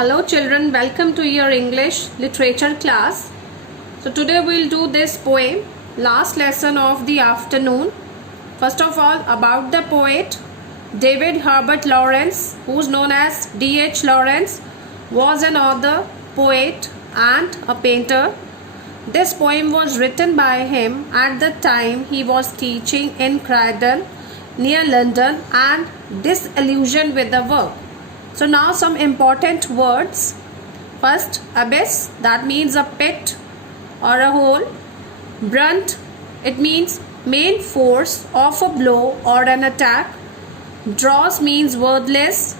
Hello children, welcome to your English literature class. So today we'll do this poem, last lesson of the afternoon. First of all, about the poet David Herbert Lawrence, who's known as D.H. Lawrence, was an author, poet and a painter. This poem was written by him at the time he was teaching in Croydon near London and disillusioned with the work. So now some important words. First, abyss, that means a pit or a hole. Brunt, it means main force of a blow or an attack. Dross means worthless.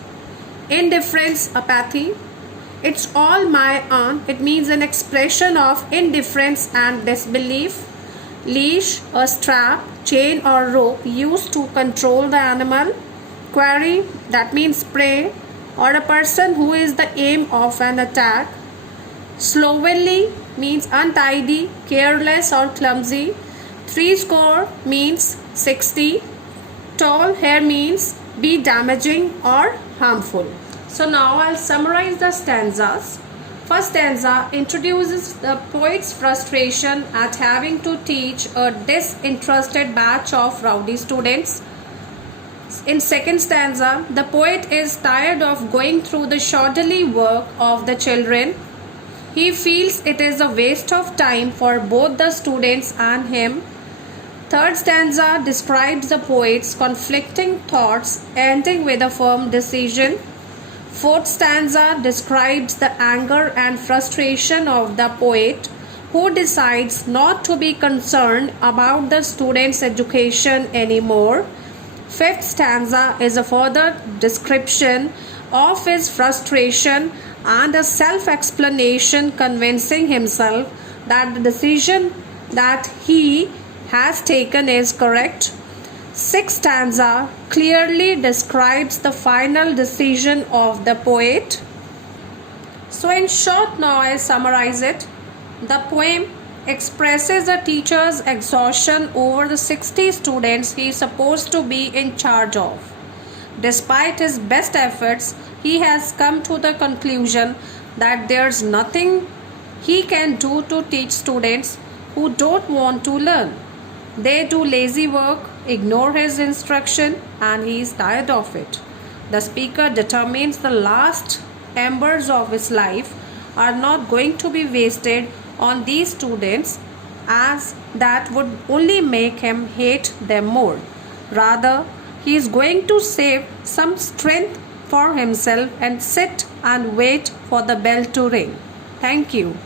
Indifference, apathy. It's all my own, it means an expression of indifference and disbelief. Leash, a strap, chain or rope used to control the animal. Quarry, that means prey or a person who is the aim of an attack. Slovenly means untidy, careless or clumsy. Threescore means 60. Tall hair means be damaging or harmful. So now I'll summarize the stanzas. First stanza introduces the poet's frustration at having to teach a disinterested batch of rowdy students. In second stanza, the poet is tired of going through the shoddily work of the children. He feels it is a waste of time for both the students and him. Third stanza describes the poet's conflicting thoughts, ending with a firm decision. Fourth stanza describes the anger and frustration of the poet, who decides not to be concerned about the students' education anymore. Fifth stanza is a further description of his frustration and a self-explanation convincing himself that the decision that he has taken is correct. Sixth stanza clearly describes the final decision of the poet. So in short, now I summarize it. The poem expresses a teacher's exhaustion over the 60 students he is supposed to be in charge of. Despite his best efforts, he has come to the conclusion that there's nothing he can do to teach students who don't want to learn. They do lazy work, ignore his instruction, and he is tired of it. The speaker determines the last embers of his life are not going to be wasted on these students, as that would only make him hate them more. Rather, he is going to save some strength for himself and sit and wait for the bell to ring. Thank you.